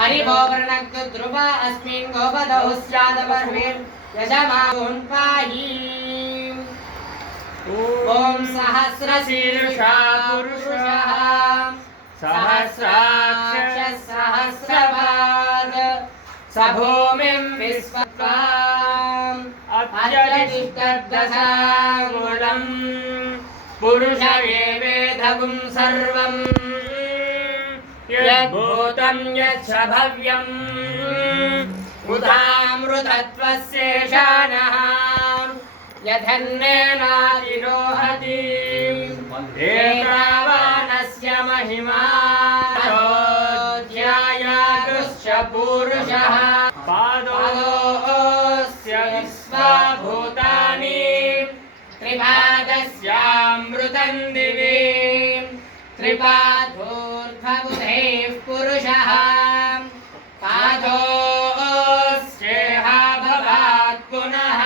हरिभो वर्णक्तु ध्रुवा अस्मिन् गोपदौ स्यादपर्वेन् यजमानुन् पाहि ॐ सहस्रशीर्षा पुरुषः सहस्राक्षः सहस्रपाद स भूमिं विश्वत्वाम् अत्यतिष्ठद्दशाङ्गुलम् पुरुष एवेदगुं सर्वम् यद्भूतं यच्च भव्यम् उदामृतत्वस्येषानः यथन्नेनातिरोहति एतावानस्य महिमा ध्यायातुश्च पुरुषः पादोऽस्य विश्वभूतानि त्रिपादस्यामृतं दिवि त्रिपादोर्ध्वबुधेः पुरुषः पादोऽस्येह भवात् पुनः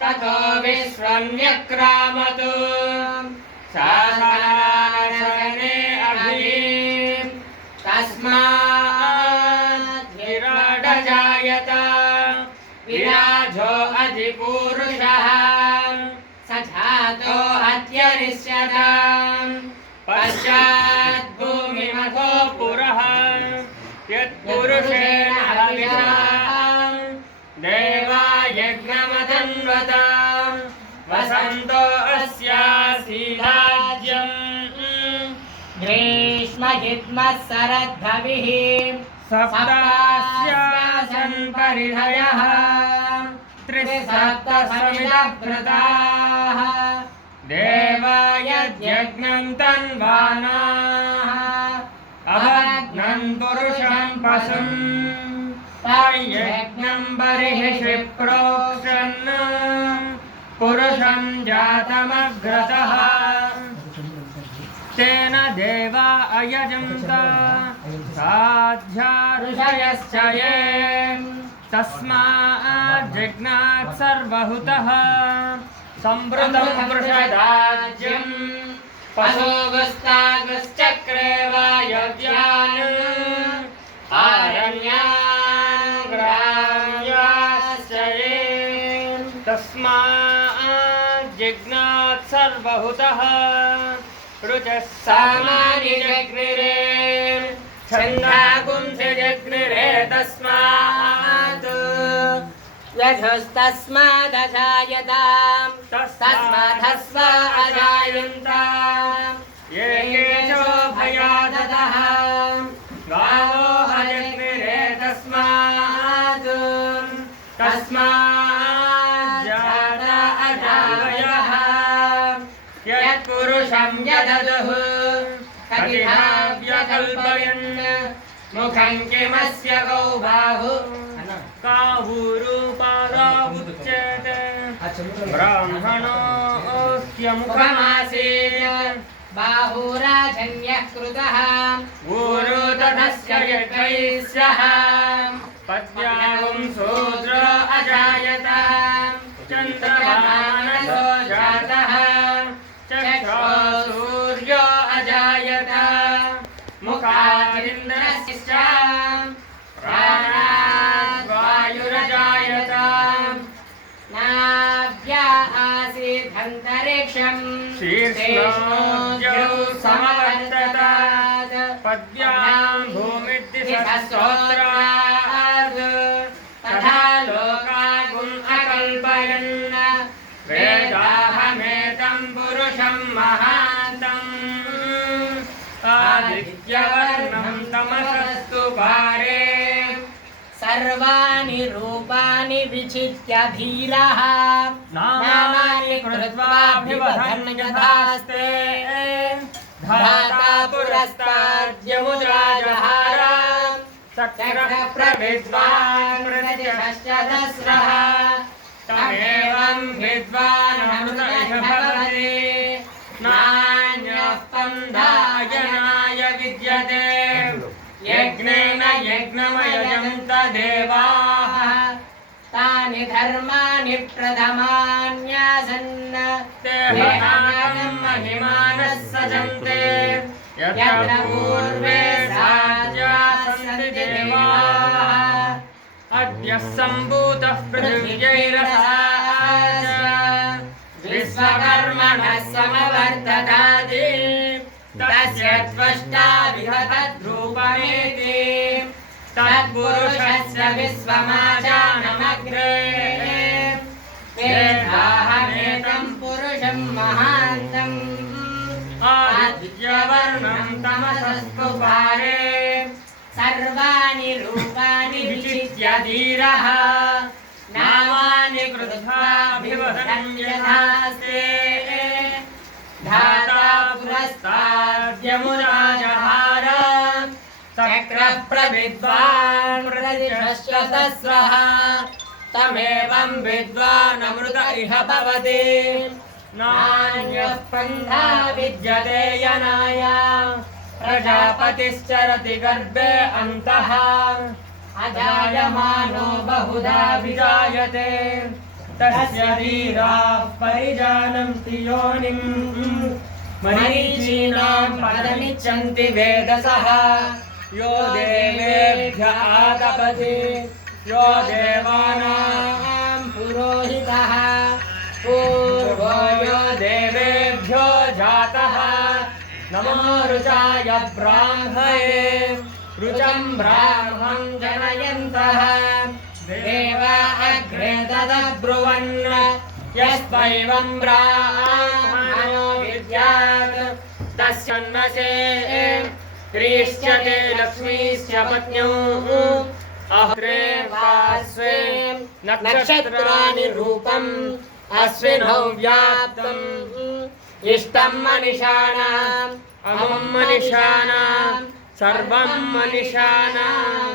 ततो विश्वं व्यक्रामतु शासने अभि तस्मात् विराडजायत विराजो अधिपुरुषः स जातो अत्यरिष्यत पश्चात् भूमिमथो पुरः यत्पुरुषेण हविषा देवा यज्ञमतन्वत वसन्तो अस्यासीधाज्यम् ग्रीष्महिद्मः शरद्भविः सप्तास्यासन् परिधयः त्रिसप्तसमितव्रताः देवा यज्ञं तन्वानाः अभग्नं पुरुषं पशुम् यज्ञं बर्हिषि प्रोक्षन् पुरुषं जातमग्रतः तेन देवा अयजन्त साध्या ऋषयश्च ये तस्मात् जज्ञात् सर्वहुतः संवृतं वृषदाज्यं पशुगस्तागश्चक्रे वायव्यान् आरण्यान् ग्राम्याश्च ये तस्मात् जज्ञात् सर्वहुतः ऋचः सामानि जग्निरे छन्दागुंसि जग्निरे तस्मात् यजुस्तस्मादजायताम् तस्मादस्व अजायन्ताम् ये केशोभयादतः गावो हजग्निरे तस्मात् जात अजावयः यत्पुरुषं यददुः कटिहाव्यकल्पयन् मुखं किमस्य गौ बाहु काहुरूपादावुच्यते ब्राह्मणोऽस्य मुखमासीत् बाहुराजन्यः कृतः गुरु तथस्य यज्ञैः सह पद्यागुं शूद्र अजायत चन्द्रमानसो जातः चक्षो सूर्यो अजायत मुखादिन्द्रश्च प्राणाद् वायुरजायत नाभ्या आसीदन्तरिक्षं शीर्ष्णोऽद्यौ समवर्तत पद्यां भूमिर्दिशस्तोत्राद् तथा लोकागुम् अकल्पयन् वेदाहमेतं पुरुषं महान्तम् आदित्यवर्णं तमसस्तु पारे सर्वाणि रूपाणि विचित्य धीरः नामानि कृत्वाभिवदन् यथास्ते धाता पुरस्ताद्यमुद्राजहार चक्रः प्रविद्वान् प्रतिशश्चदस्रः तमेवं विद्वानमृतः भवति नान्यः पन्थायनाय विद्यते यज्ञेन यज्ञमयजन्त देवाः तानि धर्माणि प्रथमान्यासन् तेहानं महिमानः सजन्ते यत्र पूर्वे साज्या सन्ति यः सम्भूतः पृथिव्यैरसाच विश्वकर्मणः समवर्ततादि तस्य त्वष्टा विहतद्रूपमेति तत्पुरुषस्य विश्वमाजानमग्रे वेदाहमेतं पुरुषं महान्तम् आदित्यवर्णं तमसस्तु पारे सर्वाणि रूपाणि विचित्य धीरः नामानि कृत्वाभिवदन् यथास्ते धाता पुरस्ताद्यमुराजहार चक्रप्रविद्वान् प्रतिशस्त्रसहस्रः तमेवं विद्वानमृत इह भवति नान्यः पन्था विद्यते यनाय प्रजापतिश्चरति गर्भे अन्तः अजायमानो बहुधा विजायते तस्य धीराः परिजानन्ति योनिम् मरीचीनां पदमिच्छन्ति वेदसः यो देवेभ्यः आतपति यो देवानां पुरोहितः पूर्वो यो देवेभ्यो जातः नमो रुचाय ब्राह्मणे रुचं ब्राह्मं जनयन्तः देवा अग्रे तदब्रुवन् यस्त्वैवं ब्राह्मणो विद्यात् तस्यन्नसे क्रीश्चते लक्ष्मीश्च पत्न्यौ अह्रे वास्वे नक्षत्राणि रूपम् अश्विनौ व्याप्तम् इष्टं मनिषाणाम् अमं मनिषाणां सर्वं मनिषाणां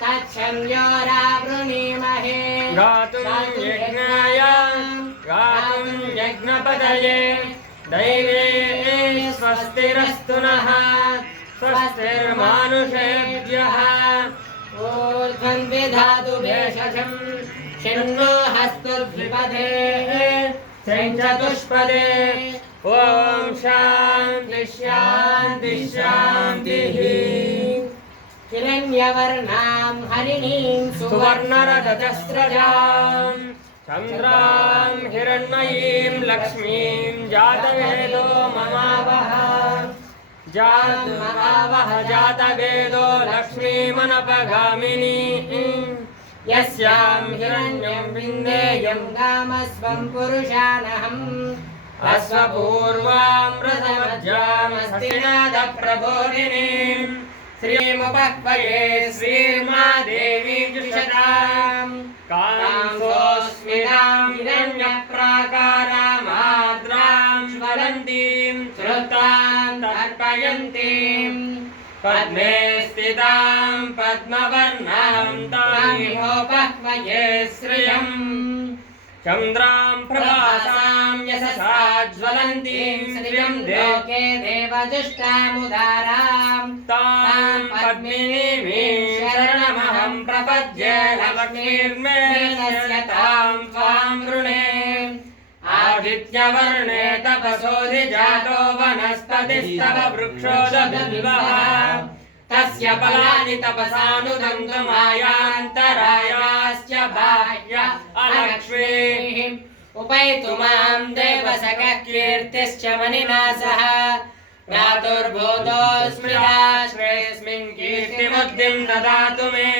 तच्छंयोरावृणीमहे गातुं यज्ञाय गातुं यज्ञपतये दैवे स्वस्तिरस्तु नः स्वस्तिर्मानुषेभ्यः ऊर्ध्वं विधातु भेषजं शिन्नो हस्तुद्विपदे चतुष्पदे ॐ शान्ति शान्ति शान्तिः हिरण्यवर्णां हरिणीं सुवर्णरजतस्रजां चन्द्रां हिरण्मयीं लक्ष्मीं जातवेदो ममावह जातवेदो लक्ष्मीमनपगामिनी यस्यां हिरण्यं विन्देयं कामस्वं पुरुषानहम् अश्वपूर्वामृतमध्यामस्तिनादप्रबोधिनीं श्रीमुपह्वये श्रीर्मादेवी जुषतां कांसोऽस्मिनां हिरण्यप्राकारामाद्रां ज्वलन्तीं श्रुतां तर्पयन्तीं पद्मे स्थितां पद्मवर्णां तामिहोपह्वये श्रियम् चन्द्रां प्रभासां यशसा ज्वलन्तीं श्रियं लोके देवजुष्टामुदारां तां पद्मिनीं शरणमहं प्रपद्ये लक्ष्मीर्मे तां त्वां वृणे आदित्यवर्णे तपसोऽधिजातो वनस्पतिस्तव वृक्षोदबिल्वः तस्य फलानि तपसानुदन्तमायान्तरायाश्च बाह्य अलक्ष्मीः उपैतु मां देवसखः कीर्तिश्च मनिना सह प्रातुर्भूतोऽस्मृताश्रेऽस्मिन् कीर्तिमुद्धिं ददातु मे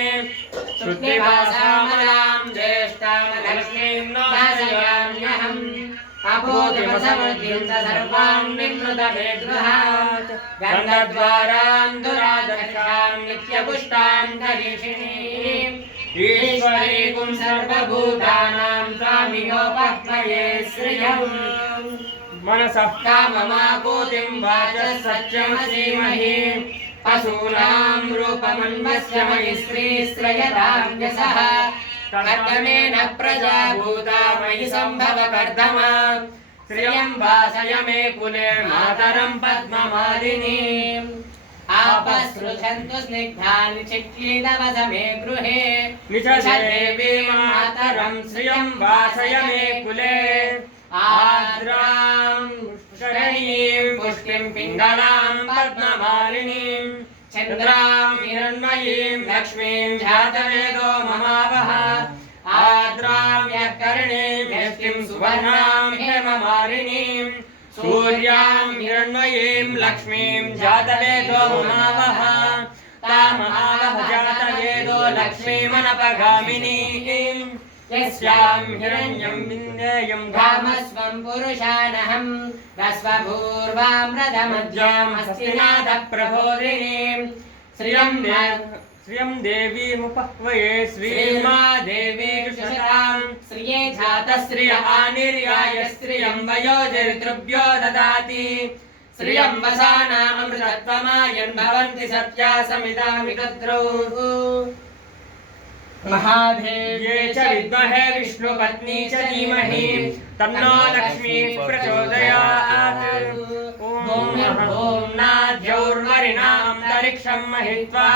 श्रुतिभासामलां ज्येष्ठां लक्ष्मीं नाशयाम्यहम् अभूतिमसमृद्धिं च सर्वान् निमृत मे गृहात् गन्धद्वारां दुरादर्शां नित्यपुष्टां करीषिणीम् ईश्वरीकुं सर्वभूतानां स्वामिनोपह्वये श्रियम् मनसः काममापूतिं वाचः सत्यमसीमहि पशूनां रूपमन्वस्य मयि श्रीश्रयतां यशः कर्दमेन प्रजा भूता मयि सम्भव कर्दमा श्रियं वासय मे कुले मातरं पद्ममालिनीम् आपसृजन्तु स्निग्धानि चिक्लीनवस मे गृहे निचदेवी मातरं श्रियं वासय मे कुले आर्द्रां शरणीं पुष्टिं पिङ्गलां पद्ममालिनीं चन्द्रां हिरण्मयीं लक्ष्मीं जातवेदो ममावह आद्रां यत्कर्णीं यष्टिं सुवर्णां हेममालिनीं सूर्यां हिरण्मयीं लक्ष्मीं जातवेदो ममावह तामहावह जातवेदो लक्ष्मीमनपगामिनीं यस्यां हिरण्यं विन्देयं धामस्वं पुरुषानहं रस्वपूर्वामृतमध्यां हस्तिनाथप्रबोधिनीं श्रियं देवीमुपह्वये श्रीमादेवी कृशतां श्रिये जातश्रिय आनिर्याय श्रियं वयोजऋतृभ्यो ददाति श्रियं वसानामृतत्वमायन् भवन्ति सत्या समिदामि तद्रौ महादेव्ये च विद्महे विष्णुपत्नी च धीमहि तन्नो लक्ष्मी प्रचोदयात् ॐ नाद्यौर्वरिणान्तरिक्षं महित्वा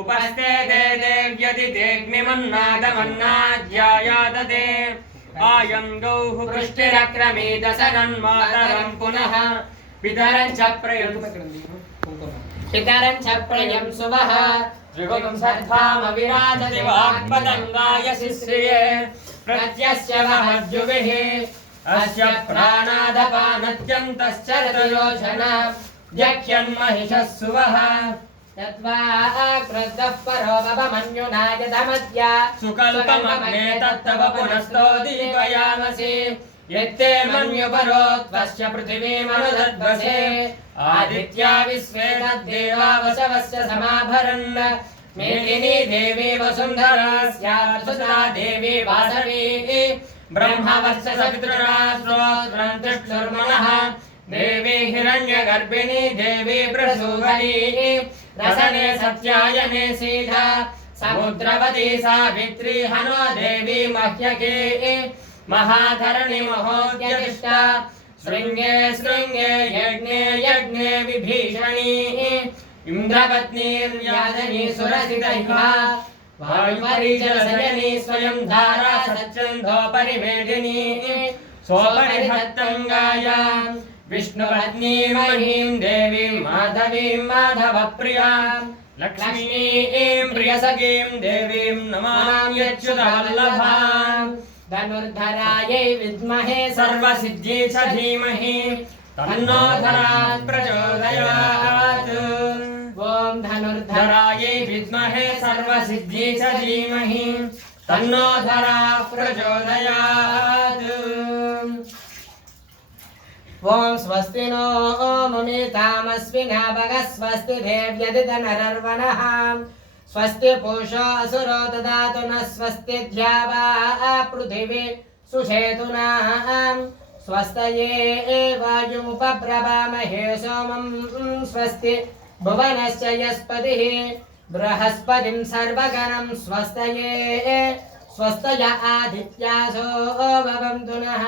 उपस्थे देव्यदिदेग्निमन्नादमन्नाध्यायाददे आयं गौः पुष्टिरक्रमीदसनन्मातरं पुनः पितरं च प्रयं सुवः त्रिगुं सद्धामविराजति वाक्पतङ्गाय शिश्रिये प्रत्यस्य वहद्युभिः अस्य प्राणादपानत्यन्तश्चरतयोजना जह्यन्महिषः सुवः तद्वा क्रुद्धः परो भवमन्युनायतमद्या सुकल्पमग्ने तत्तव पुनस्तो दीपयामसि यत्ते मन्युपरो त्वस्य पृथिवीमनुदध्वसे आदित्या विश्वे तद्देवा वसवस्य समाभरन् मेदिनी देवी वसुन्धरा स्यात् सुधा देवी वासवी ब्रह्मवस्य सवितृणा श्रोत्रं तिष्ठुर्मनः देवी हिरण्यगर्भिणी देवी प्रसूवरी रसने सत्यायने सीधा समुद्रवती सावित्री हनो देवी मह्यके महाधरणि महोद्यतिष्ठा शृङ्गे शृङ्गे यज्ञे यज्ञे विभीषणी इन्द्रपत्नीर्याजनी सुरसितैवा वायुपरिजलशयनी स्वयं धारा सच्चन्दोपरिमेदिनी स्वपरिभक्तङ्गायां विष्णुपत्नीं महीं देवीं माधवीं माधवप्रियां लक्ष्मीं प्रियसखीं देवीं नमाम्यच्युतवल्लभाम् धनुर्धरायै विद्महे सर्वसिद्ध्यै च धीमहि तन्नो धरात् प्रचोदयात् ॐ धनुर्धरायै विद्महे सर्वसिद्ध्यै च धीमहि तन्नो धरात् प्रचोदयात् ॐ स्वस्ति नो ममितामस्विना भगः स्वस्ति देव्यदितनरर्वणः स्वस्ति पूषो असुरो ददातु न स्वस्ति द्यावा पृथिवी सुषेतुना स्वस्तये वायुमुपब्रवामहे सोमं स्वस्ति भुवनस्य यस्पतिः बृहस्पतिं सर्वगणं स्वस्तये स्वस्तय आदित्यासो भवन्तु नः